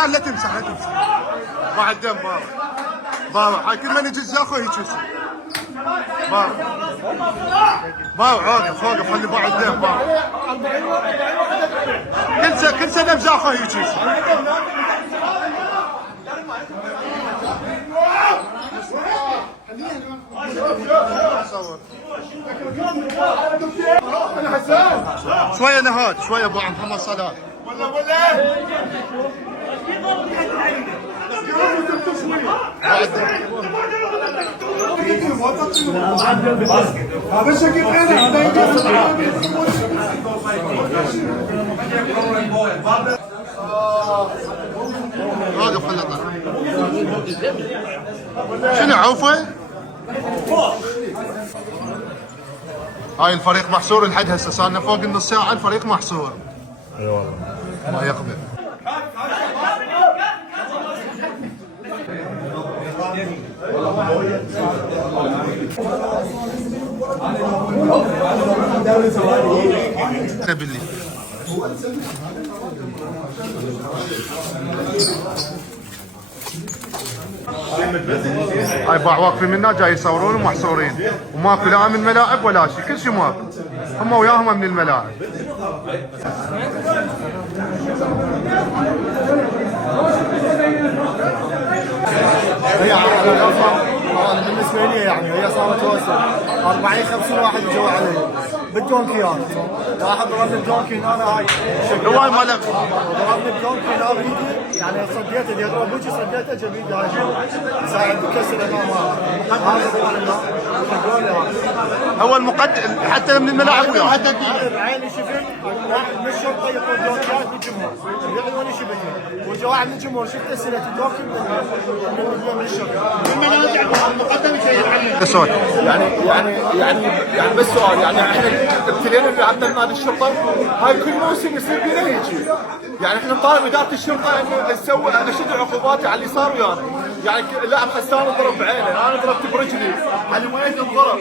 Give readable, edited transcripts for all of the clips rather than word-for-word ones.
حسان لا تمسح لا تمسح. واحد دم بابا. بابا هاي كل ما نجي زاخو هيك يصير. بابا بابا اوقف خلي باع الدم بابا. كل سنه بزاخو هيك يصير. شويه نهاد شويه ابو محمد صلاح. واقف خلنا طالع. شنو عوفه؟ هاي الفريق محصور لحد هسه صار لنا فوق النص ساعه الفريق محصور. اي والله ما يقبل. باللي هاي باع واقفين منا جاي يصورون ومحصورين وماكو لا من الملاعب ولا شيء كل شيء ماكو هم وياهم من الملاعب. هي بالنسبه لي يعني هي صارت توصل 40 50 واحد جو علي بالدونكيات. واحد ضربني بدونكي هنا هاي هواي مالك ضربني بدونكي هنا بايدي يعني صديته اللي يضرب وجهي صديته جبيدي هاي ساعد بكسر هنا هو المقدم حتى من الملاعب وياه حتى بعيني شفت واحد من الشرطه يقول دونكيات بالجمهور يعطوني شبكه وجا واحد من الجمهور شفت اسئله الدونكي من الشرطه المقدم يسير عليه يعني بس سؤال يعني احنا ابتلينا اللي عندنا نادي الشرطه هاي كل موسم يصير بينا هيك يعني احنا نطالب اداره الشرطه انه تسوي اشد عقوبات على اللي صار ويانا يعني لاعب حسان ضرب بعينه انا ضربت برجلي على ميت انضرب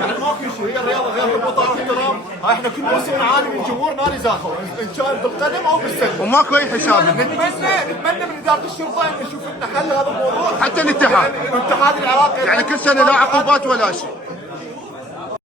يعني ماكو شيء هي الرياضه غير الوطن واحترام هاي احنا كل موسم نعاني من جمهور نادي زاخو ان كان بالقدم او بالسله وماكو اي حساب نتمنى من اداره الشرطه انه يشوف لنا حل هذا الموضوع حتى الاتحاد العراقي يعني كل سنه لا عقوبات ولا شيء.